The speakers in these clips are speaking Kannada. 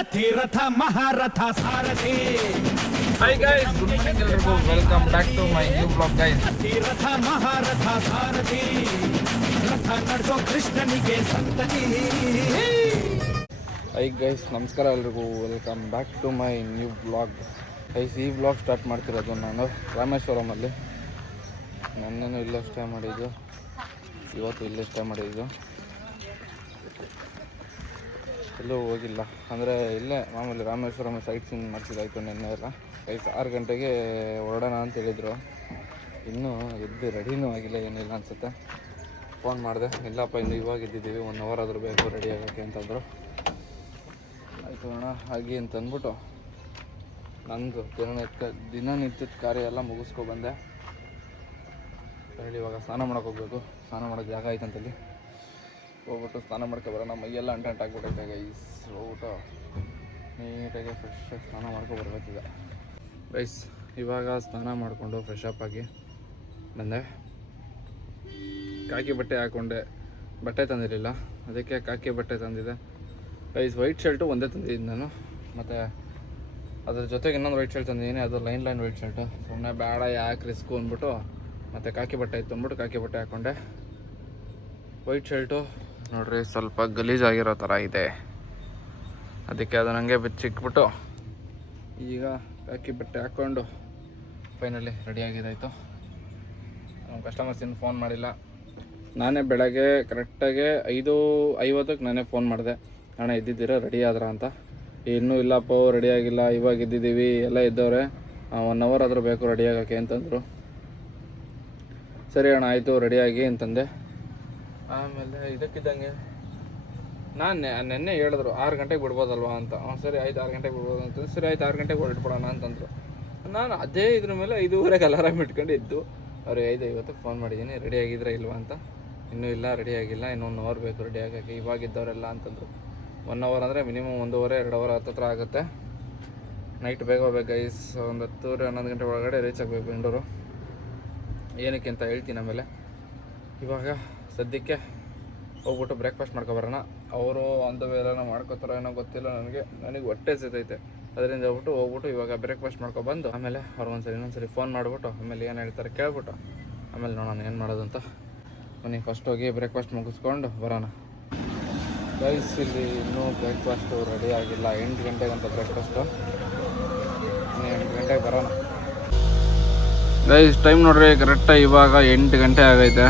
ಅತಿರಥ ಮಹಾರಥ Sarathi. Hi guys, good morning everyone. Welcome back to my new vlog guys. ಅತಿರಥ ಮಹಾರಥ ಸಾರಥಿ ರಥ ನಡೆಸೋ ಕೃಷ್ಣನಿಗೆ ಸಂತತಿ. Hi guys, ನಮಸ್ಕಾರ ಎಲ್ರಿಗೂ. Welcome back to my new vlog guys. ಈ ವ್ಲಾಗ್ ಸ್ಟಾರ್ಟ್ ಮಾಡ್ತಿರೋದು ನಾನು ರಾಮೇಶ್ವರಮಲ್ಲಿ. ನನ್ನೇನು ಇಲ್ಲೇ ಸ್ಟೇ ಮಾಡಿದ್ದು, ಇವತ್ತು ಇಲ್ಲೇ ಸ್ಟೇ ಮಾಡಿದ್ದು, ಎಲ್ಲೂ ಹೋಗಿಲ್ಲ. ಅಂದರೆ ಇಲ್ಲೇ ಮಾಮೂಲಿ ರಾಮೇಶ್ವರಂ ಸೈಟ್ ಸೀನ್ ಮಾಡ್ತಿದ್ದಾಯಿತು ನಿನ್ನೆ ಎಲ್ಲ. ಗೈಸ್ 6 ಗಂಟೆಗೆ ಹೊರಡೋಣ ಅಂತ ಹೇಳಿದರು. ಇನ್ನೂ ಎದ್ದು ರೆಡಿನೂ ಆಗಿಲ್ಲ, ಏನಿಲ್ಲ ಅನಿಸುತ್ತೆ. ಫೋನ್ ಮಾಡಿದೆ, ಇಲ್ಲಪ್ಪ ಇನ್ನು ಇವಾಗ ಇದ್ದಿದ್ದೀವಿ, 1 ಅವರ್ ಆದರೂ ಬೇಕು ರೆಡಿ ಆಗೋಕ್ಕೆ ಅಂತಂದರು. ಆಯಿತು ಅಣ್ಣ ಹಾಗೆ ಅಂತ ಅಂದ್ಬಿಟ್ಟು ನಂದು ದಿನನಿತ್ಯದ ಕಾರ್ಯ ಎಲ್ಲ ಮುಗಿಸ್ಕೊಬಂದೆ. ಹೇಳಿ ಇವಾಗ ಸ್ನಾನ ಮಾಡೋಕೆ ಹೋಗಬೇಕು. ಸ್ನಾನ ಮಾಡೋಕ್ಕೆ ಜಾಗ ಆಯ್ತಂತಲ್ಲಿ ಹೋಗ್ಬಿಟ್ಟು ಸ್ನಾನ ಮಾಡ್ಕೊಬರೋಣ. ಮೈಯೆಲ್ಲ ಅಂಟಾಗ್ಬಿಟ್ಟೈತೆ ಗೈಸ್. ಹೋಗ್ಬಿಟ್ಟು ನೀಟಾಗಿ ಫ್ರೆಶ್ ಸ್ನಾನ ಮಾಡ್ಕೊಬರ್ಬೇಕೀಗ ಗೈಸ್. ಇವಾಗ ಸ್ನಾನ ಮಾಡಿಕೊಂಡು ಫ್ರೆಶ್ ಅಪ್ ಆಗಿ ಬಂದೆ. ಕಾಕಿ ಬಟ್ಟೆ ಹಾಕ್ಕೊಂಡೆ, ಬಟ್ಟೆ ತಂದಿರಲಿಲ್ಲ, ಅದಕ್ಕೆ ಕಾಕಿ ಬಟ್ಟೆ ತಂದಿದ್ದೆ ಗೈಸ್. ವೈಟ್ ಶರ್ಟು ಒಂದೇ ತಂದಿದ್ದೀನಿ ನಾನು, ಮತ್ತು ಅದ್ರ ಜೊತೆಗೆ ಇನ್ನೊಂದು ವೈಟ್ ಶರ್ಟ್ ತಂದಿದ್ದೀನಿ, ಅದು ಲೈನ್ ವೈಟ್ ಶರ್ಟು. ಸುಮ್ಮನೆ ಬೇಡ ಯಾಕೆ ರಿಸ್ಕು ಅಂದ್ಬಿಟ್ಟು ಮತ್ತು ಕಾಕಿ ಬಟ್ಟೆ ಇತ್ತು ಅಂದ್ಬಿಟ್ಟು ಕಾಕಿ ಬಟ್ಟೆ ಹಾಕ್ಕೊಂಡೆ. ವೈಟ್ ಶರ್ಟು ನೋಡ್ರಿ ಸ್ವಲ್ಪ ಗಲೀಜಾಗಿರೋ ಥರ ಇದೆ, ಅದಕ್ಕೆ ಅದು ನನಗೆ ಬಿಚ್ಚಿಕ್ಬಿಟ್ಟು ಈಗ ಕಾಕಿ ಬಟ್ಟೆ ಹಾಕ್ಕೊಂಡು ಫೈನಲಿ ರೆಡಿಯಾಗಿದ್ದಾಯಿತು. ನಮ್ಮ ಕಸ್ಟಮರ್ಸ್ ಇನ್ನು ಫೋನ್ ಮಾಡಿಲ್ಲ. ನಾನೇ ಬೆಳಗ್ಗೆ ಕರೆಕ್ಟಾಗಿ 5:50ಕ್ಕೆ ನಾನೇ ಫೋನ್ ಮಾಡಿದೆ, ಅಣ್ಣ ಇದ್ದಿದ್ದೀರಾ ರೆಡಿ ಆದ್ರ ಅಂತ. ಇನ್ನೂ ಇಲ್ಲಪ್ಪ ರೆಡಿಯಾಗಿಲ್ಲ, ಇವಾಗ ಇದ್ದಿದ್ದೀವಿ, ಎಲ್ಲ ಇದ್ದವ್ರೆ, 1 ಅವರ್ ಆದರೂ ಬೇಕು ರೆಡಿ ಆಗೋಕ್ಕೆ ಅಂತಂದರು. ಸರಿ ಅಣ್ಣ ಆಯಿತು ರೆಡಿಯಾಗಿ ಅಂತಂದೆ. ಆಮೇಲೆ ಇದಕ್ಕಿದ್ದಂಗೆ ನಾನು ನೆನ್ನೆ ಹೇಳಿದ್ರು 6 ಗಂಟೆಗೆ ಬಿಡ್ಬೋದಲ್ವಾ ಅಂತ. ಸರಿ ಆಯ್ತು 6 ಗಂಟೆಗೆ ಬಿಡ್ಬೋದು ಅಂತಂದ್ರೆ, ಸರಿ ಆಯ್ತು 6 ಗಂಟೆಗೆ ಹೊರಟ್ಬಿಡೋಣ ಅಂತಂದರು. ನಾನು ಅದೇ ಇದ್ರ ಮೇಲೆ 5:30ಗೆ ಅಲಾರಾಮ್ ಇಟ್ಕೊಂಡು ಇದ್ದು ಅವ್ರಿಗೆ 5:50ಕ್ಕೆ ಫೋನ್ ಮಾಡಿದ್ದೀನಿ, ರೆಡಿ ಆಗಿದ್ರೆ ಇಲ್ವಾ ಅಂತ. ಇನ್ನೂ ಇಲ್ಲ ರೆಡಿ ಆಗಿಲ್ಲ, ಇನ್ನೂ 1 ಅವರ್ ಬೇಕು ರೆಡಿ ಆಗೋಕ್ಕೆ, ಇವಾಗಿದ್ದವರೆಲ್ಲ ಅಂತಂದರು. 1 ಅವರ್ ಅಂದರೆ ಮಿನಿಮಮ್ 1.5-2 ಅವರ್ ಹತ್ತಿರ ಆಗುತ್ತೆ. ನೈಟ್ ಬೇಗ ಹೋಗ್ಬೇಕು ಗೈಸ್, ಒಂದು 10-11 ಗಂಟೆ ಒಳಗಡೆ ರೀಚ್ ಆಗಬೇಕು ಬೆಂಗಳೂರು. ಏನಕ್ಕೆ ಅಂತ ಹೇಳ್ತೀನಿ ಆಮೇಲೆ. ಇವಾಗ ಸದ್ಯಕ್ಕೆ ಹೋಗ್ಬಿಟ್ಟು ಬ್ರೇಕ್ಫಾಸ್ಟ್ ಮಾಡ್ಕೊಬರೋಣ. ಅವರು ಒಂದು ವೇಳೆನ ಮಾಡ್ಕೋತಾರೋ ಏನೋ ಗೊತ್ತಿಲ್ಲ ನನಗೆ ಹೊಟ್ಟೆ ಸಿತೈತೆ. ಅದರಿಂದ ಹೋಗ್ಬಿಟ್ಟು ಇವಾಗ ಬ್ರೇಕ್ಫಾಸ್ಟ್ ಮಾಡ್ಕೊಬಂದು ಆಮೇಲೆ ಅವ್ರಿಗೊಂದ್ಸರಿ ಇನ್ನೊಂದ್ಸರಿ ಫೋನ್ ಮಾಡಿಬಿಟ್ಟು ಆಮೇಲೆ ಏನು ಹೇಳ್ತಾರೆ ಕೇಳ್ಬಿಟ್ಟು ಆಮೇಲೆ ನೋಡೋಣ ಏನು ಮಾಡೋದು ಅಂತ. ಬನ್ನಿ ಫಸ್ಟ್ ಹೋಗಿ ಬ್ರೇಕ್ಫಾಸ್ಟ್ ಮುಗಿಸ್ಕೊಂಡು ಬರೋಣ ಗೈಸ್. ಇಲ್ಲಿ ಇನ್ನೂ ಬ್ರೇಕ್ಫಾಸ್ಟು ರೆಡಿ ಆಗಿಲ್ಲ, 8 ಗಂಟೆಗಂತ ಬ್ರೇಕ್ಫಾಸ್ಟು. ಇನ್ನು 8 ಗಂಟೆಗೆ ಬರೋಣ ಗೈಸ್. ಟೈಮ್ ನೋಡ್ರಿ ಕರೆಕ್ಟಾಗಿ ಇವಾಗ 8 ಗಂಟೆ ಆಗೈತೆ.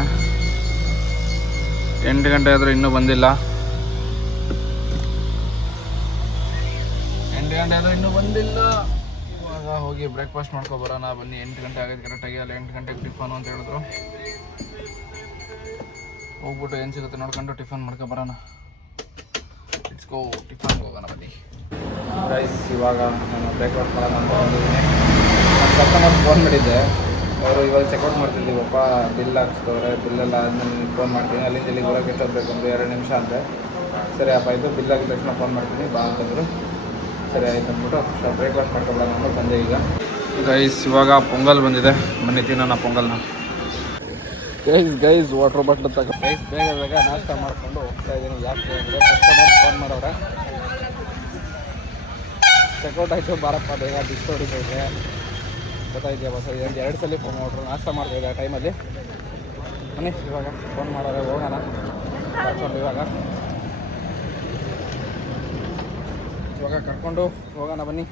8 ಗಂಟೆ ಆದರೂ ಇನ್ನೂ ಬಂದಿಲ್ಲ. 8 ಗಂಟೆ ಆದರೂ ಇನ್ನೂ ಬಂದಿಲ್ಲ. ಇವಾಗ ಹೋಗಿ ಬ್ರೇಕ್ಫಾಸ್ಟ್ ಮಾಡ್ಕೊಬರೋಣ ಬನ್ನಿ. 8 ಗಂಟೆ ಆಗೈತೆ ಕರೆಕ್ಟಾಗಿ. ಅಲ್ಲಿ 8 ಗಂಟೆಗೆ ಟಿಫನ್ ಅಂತ ಹೇಳಿದ್ರು. ಹೋಗ್ಬಿಟ್ಟು ಏನು ಸಿಗುತ್ತೆ ನೋಡ್ಕೊಂಡು ಟಿಫನ್ ಮಾಡ್ಕೊಬರೋಣ. ಇಟ್ಸ್ ಗೋ, ಟಿಫನ್ಗೆ ಹೋಗೋಣ ಬನ್ನಿ ಗೈಸ್. ಇವಾಗ ನಾನು ಬ್ರೇಕ್ಫಾಸ್ಟ್ ಮಾಡೋಣ ಅಂತ ಬಂದಿದ್ದೀನಿ. ನಾನು ಕಸ್ಟಮರ್ ಫೋನ್ ಮಾಡಿದ್ದೆ, ಅವರು ಇವಾಗ ಚೆಕ್ಔಟ್ ಮಾಡ್ತಿದ್ದೀವಪ್ಪ, ಬಿಲ್ ಹಾಕ್ಸ್ದವ್ರೆ, ಬಿಲ್ಲೆಲ್ಲ ಆದಮೇಲೆ ನಿಮಗೆ ಫೋನ್ ಮಾಡ್ತೀನಿ, ಅಲ್ಲಿಂದ ಇಲ್ಲಿಗೆ ಬರೋಕ್ಕೆ ಎಷ್ಟೊತ್ತು ಒಂದು 2 ನಿಮಿಷ ಅಂತೆ. ಸರಿ ಅಪ್ಪ ಆಯಿತು, ಬಿಲ್ ಆಗಿದ ತಕ್ಷಣ ಫೋನ್ ಮಾಡ್ತೀನಿ ಬಾ ಅಂತಂದರು. ಸರಿ ಆಯ್ತು ಅಂದ್ಬಿಟ್ಟು ಬ್ರೇಕ್ಫಾಸ್ಟ್ ಮಾಡ್ಕೊಬೋಣ ಅಂತ ಬಂದೆ ಈಗ ಗೈಸ್. ಇವಾಗ ಪೊಂಗಲ್ ಬಂದಿದೆ, ಬನ್ನಿ ತಿನ್ನೋಣ ಪೊಂಗಲ್ನ ಗೈಸ್. ವಾಟ್ರ್ ಬಾಟ್ಲ್ ತಗೋ ಗೈಸ್. ಬೇಗ ನಾಷ್ಟ ಮಾಡಿಕೊಂಡು ಹೋಗ್ತಾ ಇದ್ದೀನಿ. ಯಾಕೆ ಅಂದರೆ ಕಸ್ಟಮರ್ ಫೋನ್ ಮಾಡೋರೆ, ಚೆಕ್ಔಟ್ ಆಯಿತು ಬಾರಪ್ಪ ಬೇಗ ಡಿಶ್ ಹೊಡಿತೈತೆ ಗೊತ್ತಾಯಿದ್ಯಾ ಬಸ್. 2 ಸಲ ಫೋನ್ ಮಾಡ್ರು, ನಾಷ್ಟ ಮಾಡ್ತಾಯಿದ್ದೆ ಆ ಟೈಮಲ್ಲಿ. ಬನ್ನಿ ಇವಾಗ ಫೋನ್ ಮಾಡೋರೆ, ಹೋಗೋಣ ಕರ್ಕೊಂಡು. ಇವಾಗ ಕರ್ಕೊಂಡು ಹೋಗೋಣ ಬನ್ನಿ.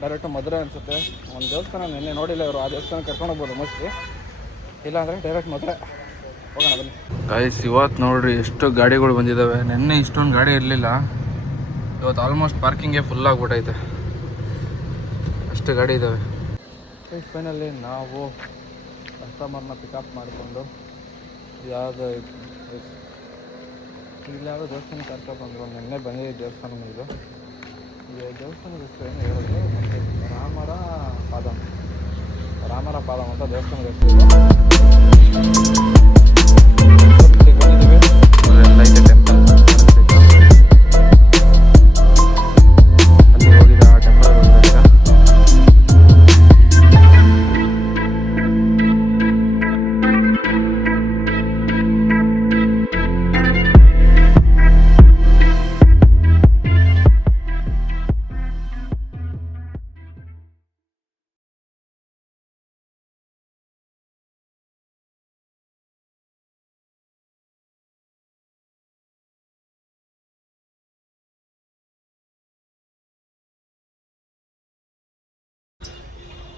ಡೈರೆಕ್ಟು ಮಧುರೆ ಅನಿಸುತ್ತೆ, ಒಂದು ದೇವಸ್ಥಾನ ನಿನ್ನೆ ನೋಡಿಲ್ಲ ಇವರು, ಆ ದೇವಸ್ಥಾನ ಕರ್ಕೊಂಡು ಹೋಗ್ಬೋದು ಮೋಸ್ಟ್ಲಿ, ಇಲ್ಲಾಂದರೆ ಡೈರೆಕ್ಟ್ ಮಧುರೆ ಹೋಗೋಣ ಬನ್ನಿ ಗೈಸ್. ಇವತ್ತು ನೋಡಿರಿ ಎಷ್ಟು ಗಾಡಿಗಳು ಬಂದಿದ್ದಾವೆ. ನಿನ್ನೆ ಇಷ್ಟೊಂದು ಗಾಡಿ ಇರಲಿಲ್ಲ, ಇವತ್ತು ಆಲ್ಮೋಸ್ಟ್ ಪಾರ್ಕಿಂಗೇ ಫುಲ್ ಆಗಿಬಿಟ್ಟೈತೆ, ಅಷ್ಟು ಗಾಡಿ ಇದ್ದಾವೆ. ಫೈನಲಿ ನಾವು ಕಸ್ಟಮರ್ನ ಪಿಕಪ್ ಮಾಡಿಕೊಂಡು ಯಾವುದೋ ಇಲ್ಲಿ ಯಾವುದೋ ದೇವಸ್ಥಾನ ಕರ್ಕೊಬಂದರು. ನಿನ್ನೆ ಬಂದಿದ್ದ ದೇವಸ್ಥಾನ ಇದು. ಈ ದೇವಸ್ಥಾನದ ಹೆಸರು ಏನು ಹೇಳಿದ್ರು, ರಾಮರ ಪಾದಂ ಅಂತ ದೇವಸ್ಥಾನದ ಹೆಸರು.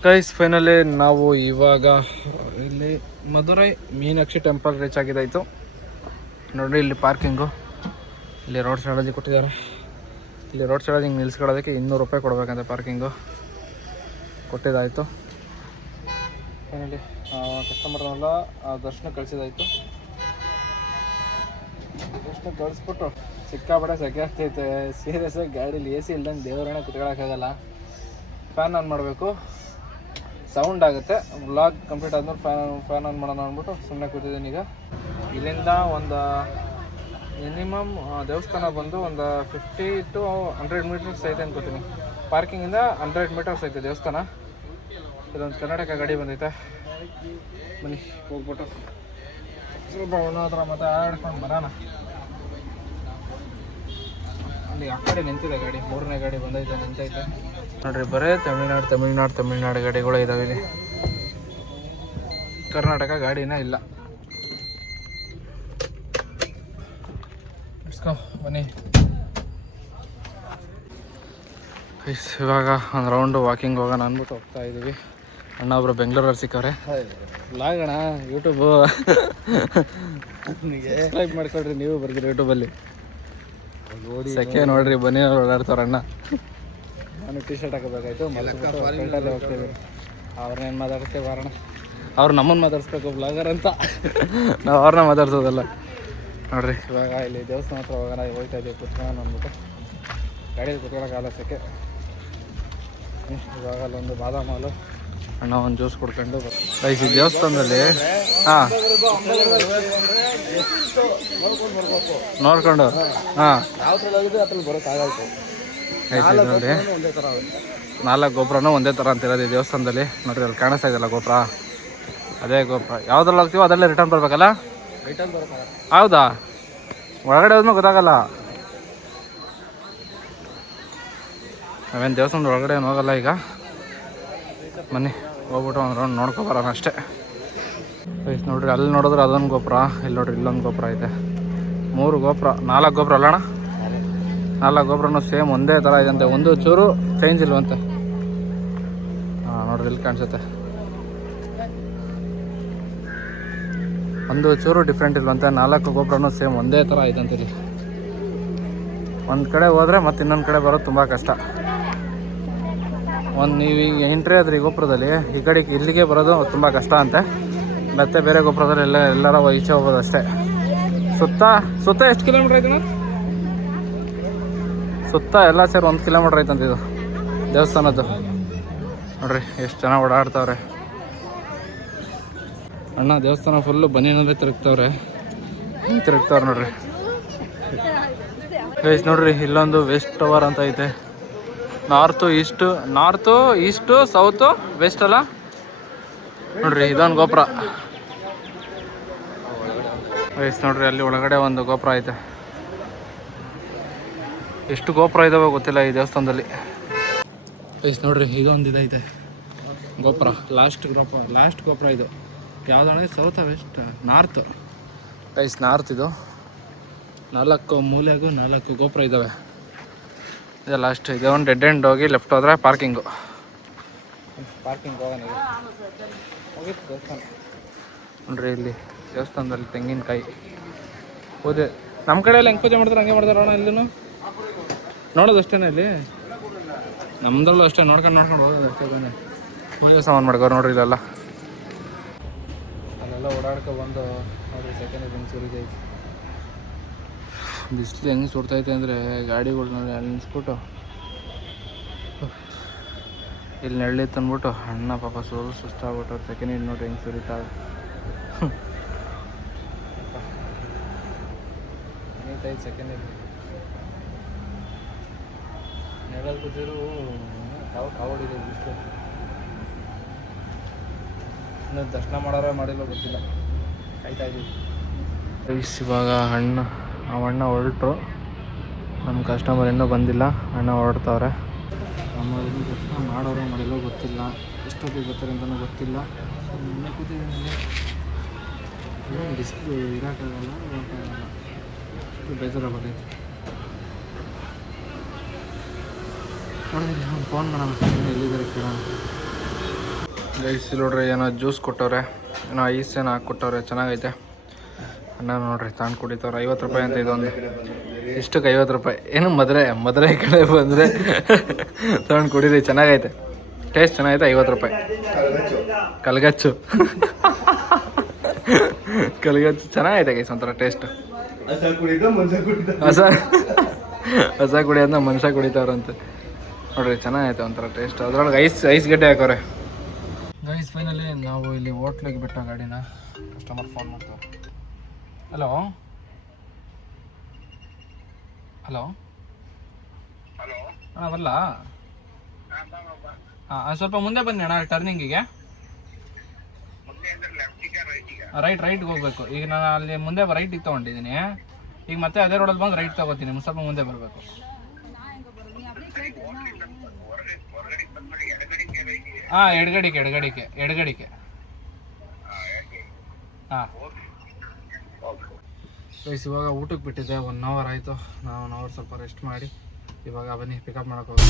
ಗೈಸ್ ಫೈನಲಿ ನಾವು ಇವಾಗ ಇಲ್ಲಿ ಮಧುರೈ ಮೀನಾಕ್ಷಿ ಟೆಂಪಲ್ ರೀಚ್ ಆಗಿದ್ದಾಯಿತು. ನೋಡಿ ಇಲ್ಲಿ ಪಾರ್ಕಿಂಗು, ಇಲ್ಲಿ ರೋಡ್ ಸೈಡಲ್ಲಿ ಕೊಟ್ಟಿದ್ದಾರೆ. ಇಲ್ಲಿ ರೋಡ್ ಸೈಡಲ್ಲಿ ಹಿಂಗೆ ನಿಲ್ಸ್ಕೊಳ್ಳೋದಕ್ಕೆ 200 ರೂಪಾಯಿ ಕೊಡಬೇಕಂತೆ ಪಾರ್ಕಿಂಗು. ಕೊಟ್ಟಿದ್ದಾಯಿತು. ಫೈನಲಿ ಕಸ್ಟಮರ್ನೆಲ್ಲ ದರ್ಶನ ಕಳಿಸಿದಾಯಿತು. ದರ್ಶನ ಕಳಿಸ್ಬಿಟ್ಟು ಸಿಕ್ಕಾಪಟ್ಟೆ ಸೆಕೆ ಆಗ್ತೈತೆ ಸೀರಿಯಸ್ಸಾಗಿ. ಗಾಡೀಲಿ AC ಇಲ್ದಂಗೆ ದೇವರನ್ನ ಕುತ್ಕೊಳ್ಳೋಕ್ಕಾಗಲ್ಲ. ಫ್ಯಾನ್ ಆನ್ ಮಾಡಬೇಕು, ಸೌಂಡ್ ಆಗುತ್ತೆ. ವ್ಲಾಗ್ ಕಂಪ್ಲೀಟ್ ಆದ್ಮೇಲೆ ಫ್ಯಾನ್ ಆನ್ ಮಾಡೋಣ ಅಂದ್ಬಿಟ್ಟು ಸುಮ್ಮನೆ ಕೂತಿದ್ದೀನಿ. ಈಗ ಇಲ್ಲಿಂದ ಒಂದು ಮಿನಿಮಮ್ ದೇವಸ್ಥಾನ ಬಂದು ಒಂದು 50 to 100 ಮೀಟರ್ಸ್ ಐತೆ ಅನ್ಕೋತೀನಿ. ಪಾರ್ಕಿಂಗಿಂದ 100 ಮೀಟರ್ಸ್ ಐತೆ ದೇವಸ್ಥಾನ. ಇದೊಂದು ಕರ್ನಾಟಕ ಗಾಡಿ ಬಂದೈತೆ. ಬನ್ನಿ ಹೋಗ್ಬಿಟ್ಟು ಸ್ವಲ್ಪ ಅವನ ಹತ್ರ ಮಾತಾಡ್ಕೊಂಡು ಬರೋಣ. ಅಲ್ಲಿ ಆ ಕಡೆ ನಿಂತಿದೆ ಗಾಡಿ, 3ನೇ ಗಾಡಿ ಬಂದೈತೆ, ನಿಂತೈತೆ ನೋಡ್ರಿ. ಬರೇ ತಮಿಳ್ನಾಡು ಗಾಡಿಗಳು ಇದಾವೆ ಇಲ್ಲಿ. ಕರ್ನಾಟಕ ಗಾಡಿನೇ ಇಲ್ಲ. ಬನ್ನಿ ಇವಾಗ ಒಂದು ರೌಂಡು ವಾಕಿಂಗ್ ಹೋಗೋಣ ಅಂದ್ಬಿಟ್ಟು ಹೋಗ್ತಾ ಇದ್ದೀವಿ. ಅಣ್ಣ ಒಬ್ರು ಬೆಂಗಳೂರಲ್ಲಿ ಸಿಕ್ಕವ್ರೆ. ವ್ಲಾಗ್ ಅಣ್ಣ, ಯೂಟ್ಯೂಬು ಸಬ್ಸ್ಕ್ರೈಬ್ ಮಾಡ್ಕೊಳ್ರಿ ನೀವು, ಬರ್ತೀರಿ ಯೂಟ್ಯೂಬಲ್ಲಿ. ಸೆಕೆ ನೋಡ್ರಿ, ಬನ್ನಿ ಓಡಾಡ್ತಾರ ಅಣ್ಣ. ನಾನು T-ಶರ್ಟ್ ಹಾಕೋಬೇಕಾಯ್ತು, ಫ್ರೆಂಡಲ್ಲೇ ಹೋಗ್ತಿದ್ದೀವಿ. ಅವ್ರನ್ನೇನು ಮಾತಾಡ್ತೇವೆ ಬಾರಣ. ಅವ್ರು ನಮ್ಮನ್ನು ಮಾತಾಡಿಸ್ಬೇಕು ಬ್ಲಾಗರ್ ಅಂತ, ನಾವು ಅವ್ರನ್ನ ಮಾತಾಡ್ಸೋದಲ್ಲ. ನೋಡ್ರಿ ಇವಾಗ ಇಲ್ಲಿ ದೇವಸ್ಥಾನ ಹತ್ರ ಹೋಗೋಣ ಹೋಗ್ತಾ ಇದ್ದೀವಿ. ಕುತ್ಕೊಂಡು ಅಂದ್ಬಿಟ್ಟು ಗಾಡೀಲಿ ಕುತ್ಕೊಳ್ಳೋಕ್ಕಾಗಲ್ಲ ಸೆಕೆ. ಇವಾಗ ಅಲ್ಲೊಂದು ಬಾದಾಮ್ ಹಾಲು, ಅಣ್ಣ ಒಂದು ಜ್ಯೂಸ್ ಕುಡ್ಕೊಂಡು ಈ ದೇವಸ್ಥಾನದಲ್ಲಿ ನೋಡ್ಕೊಂಡು ನೋಡಿ 4 ಗೋಪುರನೂ ಒಂದೇ ಥರ ಅಂತಿರೋದು ಈ ದೇವಸ್ಥಾನದಲ್ಲಿ. ನೋಡ್ರಿ ಅಲ್ಲಿ ಕಾಣಿಸ್ತಾ ಇದೆಯಲ್ಲ ಗೋಪುರ, ಅದೇ ಗೋಪುರ. ಯಾವ್ದ್ರಲ್ಲಿ ಹೋಗ್ತೀವೋ ಅದರಲ್ಲೇ ರಿಟರ್ನ್ ಬರ್ಬೇಕಲ್ಲ. ಹೌದಾ? ಒಳಗಡೆ ಹೋದ್ಮೇಲೆ ಗೊತ್ತಾಗಲ್ಲ. ನಾವೇನು ದೇವಸ್ಥಾನದ ಒಳಗಡೆ ಏನು ಹೋಗಲ್ಲ ಈಗ. ಬನ್ನಿ ಹೋಗ್ಬಿಟ್ಟು ಒಂದು ರೌಂಡ್ ನೋಡ್ಕೊಬರೋಣ ಅಷ್ಟೇ. ನೋಡ್ರಿ ಅಲ್ಲಿ ನೋಡಿದ್ರೆ ಅದೊಂದು ಗೋಪುರ, ಇಲ್ಲಿ ನೋಡ್ರಿ ಇಲ್ಲೊಂದು ಗೋಪುರ ಐತೆ. 3 ಗೋಪುರ, 4 ಗೋಪುರ ಅಲ್ಲ ಅಣ್ಣ? 4 ಗೋಪುರನೂ ಸೇಮ್ ಒಂದೇ ಥರ ಇದೆ. ಒಂದು ಚೂರು ಚೇಂಜ್ ಇಲ್ವಂತೆ. ನೋಡ್ರಿ ಇಲ್ಲಿ ಕಾಣಿಸುತ್ತೆ, ಒಂದು ಚೂರು ಡಿಫ್ರೆಂಟ್ ಇಲ್ವಂತೆ. 4 ಗೋಪುರನೂ ಸೇಮ್ ಒಂದೇ ಥರ ಐತಂತೀರಿ. ಒಂದು ಕಡೆ ಹೋದರೆ ಮತ್ತೆ ಇನ್ನೊಂದು ಕಡೆ ಬರೋದು ತುಂಬ ಕಷ್ಟ. ನೀವು ಈಗ ಎಂಟ್ರಿ ಆದ್ರಿ ಗೋಪುರದಲ್ಲಿ, ಈ ಕಡೆಗೆ ಇಲ್ಲಿಗೆ ಬರೋದು ತುಂಬ ಕಷ್ಟ ಅಂತೆ. ಮತ್ತೆ ಬೇರೆ ಗೋಪುರದಲ್ಲಿ ಎಲ್ಲರ ಈಚೆ ಹೋಗೋದು ಅಷ್ಟೇ. ಸುತ್ತ ಎಷ್ಟು ಕಿಲೋಮೀಟ್ರ್ ಐತೆ? ಸುತ್ತ ಎಲ್ಲ ಸೇರಿ 1 ಕಿಲೋಮೀಟ್ರ್ ಐತಂತ ಇದು ದೇವಸ್ಥಾನದ್ದು. ನೋಡ್ರಿ ಎಷ್ಟು ಜನ ಓಡಾಡ್ತಾವ್ರೆ. ಅಣ್ಣ ದೇವಸ್ಥಾನ ಫುಲ್ಲು ಬನ್ನಿನಲ್ಲೇ ತಿರುಗ್ತಾವ್ರೆ ನೋಡ್ರಿ. ಗೈಸ್ ನೋಡ್ರಿ ಇಲ್ಲೊಂದು ವೆಸ್ಟ್ ಟವರ್ ಅಂತ ಐತೆ. ನಾರ್ತು ಈಸ್ಟು ಸೌತು ವೆಸ್ಟ್ ಅಲ್ಲ ನೋಡ್ರಿ. ಇದೊಂದು ಗೋಪುರ ಗೈಸ್ ನೋಡ್ರಿ. ಅಲ್ಲಿ ಒಳಗಡೆ ಒಂದು ಗೋಪುರ ಐತೆ. ಎಷ್ಟು ಗೋಪುರ ಇದಾವೆ ಗೊತ್ತಿಲ್ಲ ಈ ದೇವಸ್ಥಾನದಲ್ಲಿ. ಗೈಸ್ ನೋಡ್ರಿ ಇದೊಂದು ಇದೈತೆ ಗೋಪುರ, ಲಾಸ್ಟ್ ಗೋಪುರ ಇದು. ಯಾವುದಾണെങ്കിൽ south west north. Guys north ಇದು. 4 ಮೂಲೆಗೂ 4 ಗೋಪುರ ಇದ್ದಾವೆ. ಇದೆ ಲಾಸ್ಟ್. ಇದೆ ಒಂದು ಡೆಡ್ ಎಂಡ್ ಹೋಗಿ ಲೆಫ್ಟ್ ಹೋದರೆ ಪಾರ್ಕಿಂಗ್ ಹೋಗೋಣ. ಹೋಗಿತ್ತು ದೇವಸ್ಥಾನ ನೋಡ್ರಿ. ಇಲ್ಲಿ ದೇವಸ್ಥಾನದಲ್ಲಿ ತೆಂಗಿನಕಾಯಿ ಪೂಜೆ ನಮ್ಮ ಕಡೆ ಎಲ್ಲ ಹೆಂಗೆ ಪೂಜೆ ಮಾಡ್ತಾರೆ ಹಂಗೆ ಮಾಡ್ತಾರೆ ಅಣ್ಣ. ಇಲ್ಲೂ ನೋಡೋದು ಅಷ್ಟೇ, ಇಲ್ಲಿ ನಮ್ಮದ್ರಲ್ಲೂ ಅಷ್ಟೇ. ನೋಡ್ಕೊಂಡು ಹೋಗೋದು ಅಷ್ಟೇ. ಬನ್ನಿ ಪೂಜೆ ಸಾಮಾನು ಮಾಡ್ಕೋರು ನೋಡ್ರಿ. ಇಲ್ಲೆಲ್ಲ ಅಲ್ಲೆಲ್ಲ ಓಡಾಡ್ಕೊ ಬಂದು ನೋಡ್ರಿ ಸೆಕೆಂಡ್ ಹೆಂಗೆ ಸುರಿತೈತಿ. ಬಿಸಿಲು ಹೆಂಗೆ ಸುಡ್ತೈತೆ ಅಂದರೆ ಗಾಡಿಗಳು ಅಲ್ಲಿ ನಿಲ್ಸ್ಬಿಟ್ಟು ಇಲ್ಲಿ ನೆರಳಿತ್ತು ಅಂದ್ಬಿಟ್ಟು ಅಣ್ಣ ಪಾಪ ಸುಸ್ತಾಗ್ಬಿಟ್ಟು ಸೆಕೆಂಡ್ ಹ್ಯಾಂಡ್ ನೋಡ್ರಿ ಹೆಂಗೆ ಸುರಿತಾವೆ. ಏನೈತೆ ಸೆಕೆಂಡ್ ಹ್ಯಾಂಡ್ ನೆರಳಲ್ಲಿ ಕೂತಿರು ಕಾವಡಿದೆ ಬಿಸಿಲು. ಇನ್ನು ದರ್ಶನ ಮಾಡೋರೇ ಮಾಡಿಲ್ಲ ಗೊತ್ತಿಲ್ಲ, ಕಾಯ್ತಾ ಇದ್ದೀವಿ. ಇವಾಗ ಅಣ್ಣ ಹೊರಟರು. ನಮ್ಮ ಕಸ್ಟಮರ್ ಇನ್ನೂ ಬಂದಿಲ್ಲ, ಅಣ್ಣ ಹೊರಡ್ತವ್ರೆ. ನಮ್ಮಲ್ಲಿ ದರ್ಶನ ಮಾಡೋರೇ ಮಾಡಿಲ್ಲ ಗೊತ್ತಿಲ್ಲ, ಎಷ್ಟೊತ್ತಿಗೆ ಬರ್ತಾರೆ ಅಂತಲೂ ಗೊತ್ತಿಲ್ಲ. ಸುಮ್ಮನೆ ಕೂತಿದ್ದೀನಿ. ಏನು ಬಿಸಿಲು ಇರೋಕ್ಕಾಗಲ್ಲ, ಹೋಗೋಕ್ಕಾಗಲ್ಲ. ಬೇಜಾರ ಬರ್ತೈತಿ. ನೋಡಿದ್ರೆ ಒಂದು ಫೋನ್ ಮಾಡೋಣ, ಎಲ್ಲಿದ್ದಾರೆ ಕೇಳೋಣ. ಗೈಸ್ ನೋಡ್ರಿ ಏನೋ ಜ್ಯೂಸ್ ಕೊಟ್ಟವ್ರೆ, ಏನೋ ಐಸ್ ಏನೋ ಹಾಕ್ಕೊಟ್ಟವ್ರೆ, ಚೆನ್ನಾಗೈತೆ. ಅಣ್ಣ ನೋಡ್ರಿ ತಾಂಡು ಕುಡಿತವ್ರೆ. 50 ರೂಪಾಯಿ ಅಂತ ಇದೊಂದು, ಇಷ್ಟಕ್ಕೆ 50 ರೂಪಾಯಿ. ಏನು ಮದುವೆ ಕಡೆ ಬಂದರೆ ತಗೊಂಡು ಕುಡೀರಿ, ಚೆನ್ನಾಗೈತೆ, ಟೇಸ್ಟ್ ಚೆನ್ನಾಗೈತೆ. 50 ರೂಪಾಯಿ ಕಲ್ಗಚ್ಚು ಚೆನ್ನಾಗೈತೆ ಗೈಸ್, ಒಂಥರ ಟೇಸ್ಟ್. ಹೊಸ ಕುಡಿಯೋದನ್ನ ಮನುಷ್ಯ ಕುಡಿತಾವ್ರಂತೆ ನೋಡ್ರಿ, ಚೆನ್ನಾಗೈತೆ ಒಂಥರ ಟೇಸ್ಟ್. ಅದ್ರೊಳಗೆ ಐಸ್ ಗಡ್ಡೆ ಹಾಕೋರೆ. ಗೈಸ್ ಫೈನಲಿ ನಾವು ಇಲ್ಲಿ ಹೋಟ್ಲಿಗೆ ಬಿಟ್ಟ ಗಾಡಿನ, ಕಸ್ಟಮರ್ ಫೋನ್ ಮಾಡ್ತಾರೆ. ಹಲೋ ಹಲೋ ಅಣ್ಣ ಬರಲ್ಲ? ಹಾಂ ಸ್ವಲ್ಪ ಮುಂದೆ ಬನ್ನಿ ಅಣ್ಣ, ಟರ್ನಿಂಗಿಗೆ ರೈಟ್ಗೆ ಹೋಗ್ಬೇಕು. ಈಗ ನಾನು ಅಲ್ಲಿ ಮುಂದೆ ರೈಟಿಗೆ ತೊಗೊಂಡಿದ್ದೀನಿ, ಈಗ ಮತ್ತೆ ಅದೇ ರೋಡಲ್ಲಿ ಬಂದು ರೈಟ್ ತೊಗೋತೀನಿ, ಸ್ವಲ್ಪ ಮುಂದೆ ಬರಬೇಕು. ಹಾಂ ಎಡಗಡಿಕೆ ಹಾಂ. ಗೈಸ್ ಇವಾಗ ಊಟಕ್ಕೆ ಬಿಟ್ಟಿದ್ದೆ, 1 ಅವರ್ ಆಯಿತು. ನಾವು 1 ಅವರ್ ಸ್ವಲ್ಪ ರೆಸ್ಟ್ ಮಾಡಿ ಇವಾಗ ಬನ್ನಿ ಪಿಕಪ್ ಮಾಡೋಕೆ ಹೋಗಿ.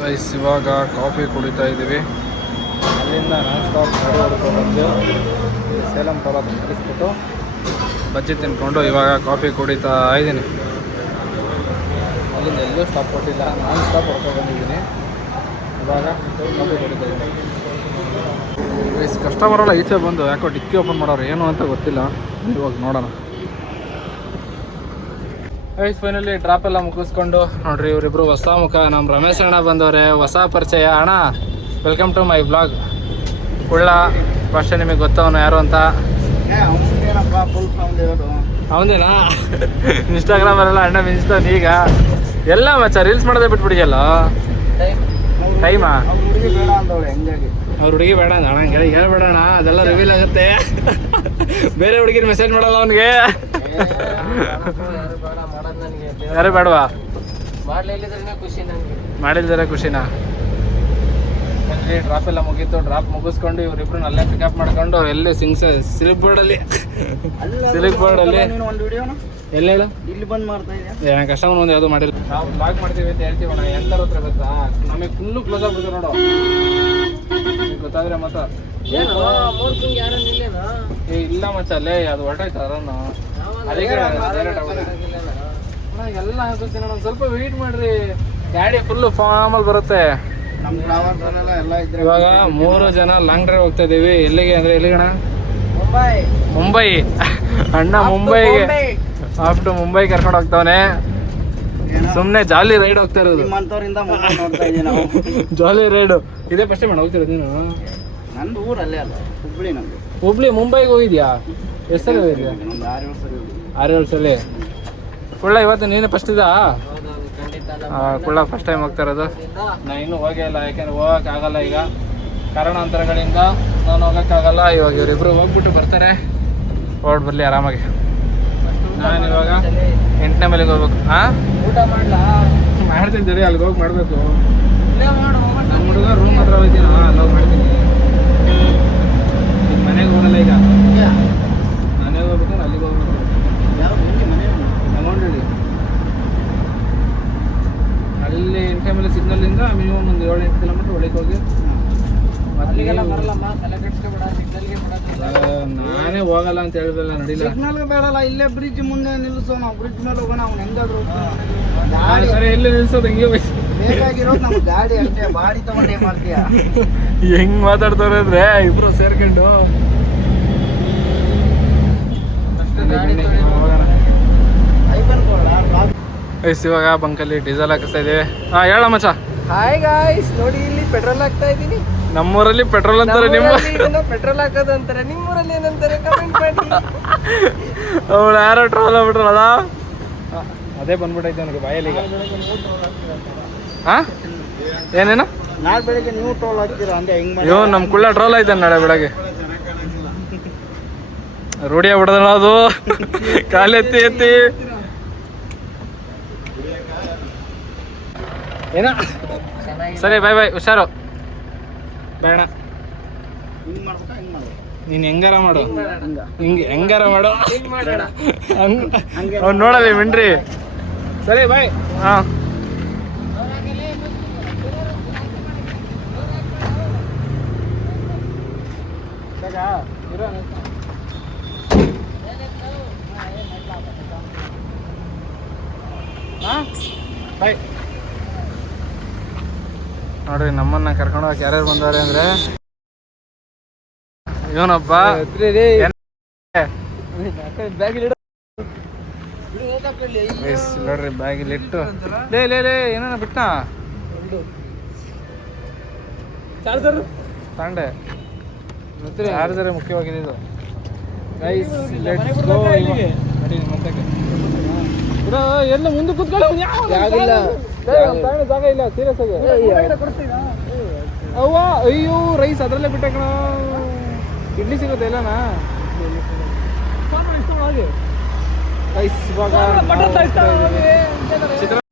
ಗೈಸ್ ಇವಾಗ ಕಾಫಿ ಕುಡಿತಾ ಇದ್ದೀವಿ. ಅಲ್ಲಿಂದ ನಾನ್ ಸ್ಟಾಪ್ ಗಾಡಿ ಹೊಡ್ಕೊಂಡು ಸೇಲಂ ಟೋಲ ಮುಗಿಸ್ಬಿಟ್ಟು ಬಜ್ಜಿ ತಿನ್ಕೊಂಡು ಇವಾಗ ಕಾಫಿ ಕುಡಿತಾ ಇದ್ದೀನಿ. ಅಲ್ಲಿಂದ ಎಲ್ಲೂ ಸ್ಟಾಪ್ ಕೊಟ್ಟಿಲ್ಲ, ನಾನ್ ಸ್ಟಾಪ್ ಹೊಡ್ಕೊಂಡು ಬಂದಿದ್ದೀನಿ. ಇವಾಗ ಕಾಫಿ ಕುಡಿತಾ ಇದ್ದೀನಿ. ಗೈಸ್ ಕಸ್ಟಮರೆಲ್ಲ ಈಚೆ ಬಂದು ಯಾಕೋ ಡಿಕ್ಕಿ ಓಪನ್ ಮಾಡೋರು ಏನು ಅಂತ ಗೊತ್ತಿಲ್ಲ, ಇವಾಗ ನೋಡೋಣ. ಗೈಸ್ ಫೈನಲಿ ಡ್ರಾಪ್ ಎಲ್ಲ ಮುಗಿಸ್ಕೊಂಡು ನೋಡ್ರಿ, ಇವರಿಬ್ರು ಹೊಸ ಮುಖ, ನಮ್ಮ ರಮೇಶ್ ಅಣ್ಣ ಬಂದವ್ರೆ, ಹೊಸ ಪರಿಚಯ. ಅಣ್ಣ ವೆಲ್ಕಮ್ ಟು ಮೈ ಬ್ಲಾಗ್. ಕುಳ್ಳ ಫಸ್ಟ್ ನಿಮಗೆ ಗೊತ್ತವನು ಯಾರು ಅಂತ? ಅವನೇನಾ? ಇನ್ಸ್ಟಾಗ್ರಾಮಲ್ಲೆಲ್ಲ ಅಣ್ಣ ಮಿಂಚ್ತಾನೆ ಈಗ ಎಲ್ಲ ಮಚ್ಚ, ರೀಲ್ಸ್ ಮಾಡೋದೇ ಬಿಟ್ಬಿಡಿಯಲ್ಲ. ಟೈಮಾ ಅವ್ರ ಹುಡುಗಿ ಬೇಡ ಅಂದ ಅಣ್ಣ, ಹಂಗೆ ಹೇಳ್ಬೇಡ ಅಣ್ಣ, ಅದೆಲ್ಲ ರಿವೀಲ್ ಆಗುತ್ತೆ. ಬೇರೆ ಹುಡುಗಿನ ಮೆಸೇಜ್ ಮಾಡಲ್ಲ ಅವನಿಗೆ. ಯಾರು ಬೇಡವಾ? ಮಾಡಿಲ್ದರೆ ಖುಷಿನಾ? ಅಲ್ಲಿ ಡ್ರಾಪ್ ಎಲ್ಲ ಮುಗೀತು. ಡ್ರಾಪ್ ಮುಗಿಸ್ಕೊಂಡು ಇವರಿಬ್ರು ಅಲ್ಲೇ ಪಿಕಪ್ ಮಾಡ್ಕೊಂಡು ಎಲ್ಲಿ ಸಿಲಿಪ್ ಬೋರ್ಡಲ್ಲಿ ಎಲ್ಲ ಹೇಳು, ಇಲ್ಲಿ ಬಂದು ಮಾಡ್ತಾ ಇದೆಯಾ? ನಾನು ಕಸ್ಟಮರ್ ಒಂದು ಯಾವುದು ಮಾಡಿಲ್ಲ. ನಾವು ಬ್ಲಾಗ್ ಮಾಡ್ತೀವಿ ಅಂತ ಹೇಳ್ತೀವಣ್ಣ, ಎಂಥವ್ರ ಹತ್ರ ಗೊತ್ತಾ, ನಮಗೆ ಫುಲ್ಲು ಕ್ಲೋಸ್ ಆಗ್ಬಿಡ್ತು ನೋಡು, ಗೊತ್ತಾದ್ರೆ ಮಾತ್ರ. ಇಲ್ಲ ಮಚ್ಚ, ಅಲ್ಲೇ ಅದು ಹೊರಟಾಯ್ತು ಅದನ್ನು, ಅದಕ್ಕೆ ಎಲ್ಲ ಹಾಕೋತೀನಿ. ಒಂದು ಸ್ವಲ್ಪ ವೆಯ್ಟ್ ಮಾಡ್ರಿ, ಗಾಡಿ ಫುಲ್ಲು ಫಾರ್ಮಲ್ಲಿ ಬರುತ್ತೆ. ಇವಾಗ 3 ಜನ ಲಾಂಗ್ ಡ್ರೈವ್ ಹೋಗ್ತಾ ಇದೀವಿ. ಎಲ್ಲಿಗೆ ಅಂದ್ರೆ ಎಲ್ಲಿಗಣ? ಮುಂಬೈ. ಅಣ್ಣ ಮುಂಬೈಗೆ ಆಫ್ಟು ಮುಂಬೈ ಕರ್ಕೊಂಡು ಹೋಗ್ತಾವನೆ. ಸುಮ್ಮನೆ ಜಾಲಿ ರೈಡ್ ಹೋಗ್ತಾ ಇರೋದು, ಜಾಲಿ ರೈಡು. ಇದೇ ಫಸ್ಟ್ ಟೈಮ್ ಹೋಗ್ತಿರೋದು ನೀನು? ನಂದು ಊರಲ್ಲೇ ಅಲ್ಲ, ಹುಬ್ಳಿ. ನಂದು ಹುಬ್ಳಿ. ಮುಂಬೈಗೆ ಹೋಗಿದ್ಯಾ? ಎಷ್ಟು ಸಲ ಹೋಗಿದ್ಯಾ? 6-7 ಸಲ. ಕುಳ್ಳ ಇವತ್ತು ನೀನು ಫಸ್ಟ್ ಇದಾ? ಕುಳ್ಳ ಫಸ್ಟ್ ಟೈಮ್ ಹೋಗ್ತಾ ಇರೋದು. ನಾನು ಇನ್ನೂ ಹೋಗೇ ಇಲ್ಲ, ಯಾಕೆಂದ್ರೆ ಹೋಗೋಕ್ಕಾಗಲ್ಲ ಈಗ ಕಾರಣಾಂತರಗಳಿಂದ. ನಾನು ಹೋಗೋಕ್ಕಾಗಲ್ಲ. ಇವಾಗ ಇವರಿಬ್ರು ಹೋಗ್ಬಿಟ್ಟು ಬರ್ತಾರೆ, ಹೊರಡು ಬರಲಿ ಆರಾಮಾಗಿ. ನಾನು ಇವಾಗ 8ನೇ ಮೈಲಿಗೆ ಹೋಗ್ಬೇಕು. ಹಾಂ ಊಟ ಮಾಡ್ಲಾ? ಮಾಡ್ತೀನಿ ಸರಿ, ಅಲ್ಲಿಗೆ ಹೋಗಿ ಮಾಡಬೇಕು. ನಮ್ಮ ಹುಡುಗ ರೂಮ್ ಹತ್ರ ಹೋಗ್ತೀನಿ, ಅಲ್ಲಿ ಹೋಗಿ ಮಾಡ್ತೀನಿ. ಈಗ ಮನೆಗೆ ಹೋಗಲ್ಲ, ಈಗ ಮನೆಗೆ ಹೋಗ್ಬೇಕು, ಅಲ್ಲಿಗೆ ಹೋಗ್ಬೇಕು. ತಗೊಂಡಿಡಿ ಅಲ್ಲಿ 8ನೇ ಮೈಲಿ ಸಿಗ್ನಲ್ಲಿಂದ ಮಿನಿಮಮ್ ಒಂದು 7-8 ಕಿಲೋಮೀಟ್ರ್ ಒಳಗೆ ಹೋಗಿ ಅಲ್ಲಿಗೆಲ್ಲ ಬರಲ್ಲಮ್ಮ, ತಲೆ ಕೆಡಿಸ್ಕೊಬೇಡ. ಸಿಗ್ನಲ್ಗೆ ನಾನೇ ಹೋಗಲ್ಲ ಅಂತ ಹೇಳಿದ್ರಲ್ಲ, ನಡೀಲ್ಲ. ಸಿಗ್ನಲ್ಗೆ ಬೇಡಲ್ಲ, ಇಲ್ಲೇ ಬ್ರಿಡ್ಜ್ ಮುಂದೆ ನಿಲ್ಲಿಸೋ, ನಾವು ಬ್ರಿಡ್ಜ್ ಮೇಲೆ ಹೋಗೋಣ. ಅವ್ನು ಹೆಂಗಾದ್ರು ಸರಿ, ಎಲ್ಲಿ ನಿಲ್ಸೋದು? ಹಿಂಗೆ ಬೇಕಾಗಿರೋದು ನಮ್ಮ ಗಾಡಿ ಅಷ್ಟೇ. ಬಾಡಿ ತಗೊಂಡೇ ಮಾಡ್ತೀಯ? ಹೆಂಗ್ ಮಾತಾಡ್ತಾರೆ ಅಂದ್ರೆ ಇಬ್ರು ಸೇರ್ಕೊಂಡು ಇವಾಗ ಬಂಕಲ್ಲಿ ಡೀಸೆಲ್ ಹಾಕಿಸ್ತಾ ಇದೀವಿ. ಹಾ ಹೇಳ ಮಚ್ಚ. ಹಾಯ್ ಗಾಯ್ಸ್, ನೋಡಿ ಇಲ್ಲಿ ಪೆಟ್ರೋಲ್ ಹಾಕ್ತಾ ಇದೀನಿ. ನಮ್ಮೂರಲ್ಲಿ ಪೆಟ್ರೋಲ್ ಅಂತಾರೆ, ನಿಮ್ಮ ಪೆಟ್ರೋಲ್ ಹಾಕೋದು ಅಂತಾರೆ, ನಿಮ್ಮೂರಲ್ಲಿ ಏನಂತಾರೆ ಕಮೆಂಟ್ ಮಾಡಿ. ಅವಳು ಯಾರೋ ಟ್ರೋಲ್ ಆಗ್ಬಿಟ್ರಲ್ಲ, ಅದೇ ಬಂದ್ಬಿಟ್ಟೈತೆ ನನಗೆ ಬಾಯಲ್ಲಿ ಈಗ. ಹಾ ಏನೇನು ನಾಳೆ ಬೆಳಿಗ್ಗೆ ನೀವು ಟೋಲ್ ಹಾಕ್ತೀರಾ ಅಂದ್ರೆ ಹೆಂಗ್ ಮಾಡಿ ಅಯ್ಯೋ ನಮ್ಮ ಕುಳ್ಳ ಟ್ರೋಲ್ ಆಯ್ತಾನೆ ನಾಳೆ ಬೆಳಗ್ಗೆ ರೂಢಿಯ ಬಿಡೋಣ ಅದು ಕಾಲೆತ್ತಿ ಎತ್ತಿ ಏನ ಸರಿ ಬಾಯ್ ಬಾಯ್ ಹುಷಾರು ಬೇಡ ಹಿಂಗ್ ಮಾಡ್ಬೇಕಾ ಹಿಂಗ್ ಮಾಡ್ಬೇಕು ನೀನು ಹೆಂಗಾರ ಮಾಡು ಹಂಗ ಹಿಂಗೆ ಹೆಂಗಾರ ಮಾಡು ಅವ್ನು ನೋಡಲಿ ಮಿಂಡ್ರಿ ಸರಿ ಬಾಯ್ ಹಾಂ ಬಾಯ್ ನೋಡ್ರಿ ನಮ್ಮನ್ನ ಕರ್ಕೊಂಡು ಹೋಗಕ್ಕೆ ಯಾರ್ಯಾರು ಬಂದವ್ರೆ ಅಂದ್ರೆ ಇವನಪ್ಪ ನೋಡ್ರಿ ಬ್ಯಾಗಿಲ್ ಇಟ್ಟು ಲೇ ಲೇ ಲೇ ಏನ ಬಿಟ್ನಾ ತಂಡೆ ಚಾರ್ಜರ್ ಮುಖ್ಯವಾಗಿದೆ ಇದು ಗೈಸ್ ಲೆಟ್ಸ್ ಗೋ ನಡಿ ಮತ್ತೆ ಎಲ್ಲ ಮುಂದೆ ಕೂತ್ಕೊಳ್ಳಿ ಜಾಗ ಇಲ್ಲ ಸೀರಿಯಸ್ ಆಗಿ ಅವ್ವ ಅಯ್ಯೋ ರೈಸ್ ಅದರಲ್ಲೇ ಬಿಟ್ಟೆ ಕಣ ಇಡ್ಲಿ ಸಿಗುತ್ತೆ ಎಲ್ಲನಾ ರೈಸ್ ಇವಾಗ ಚಿತ್ರ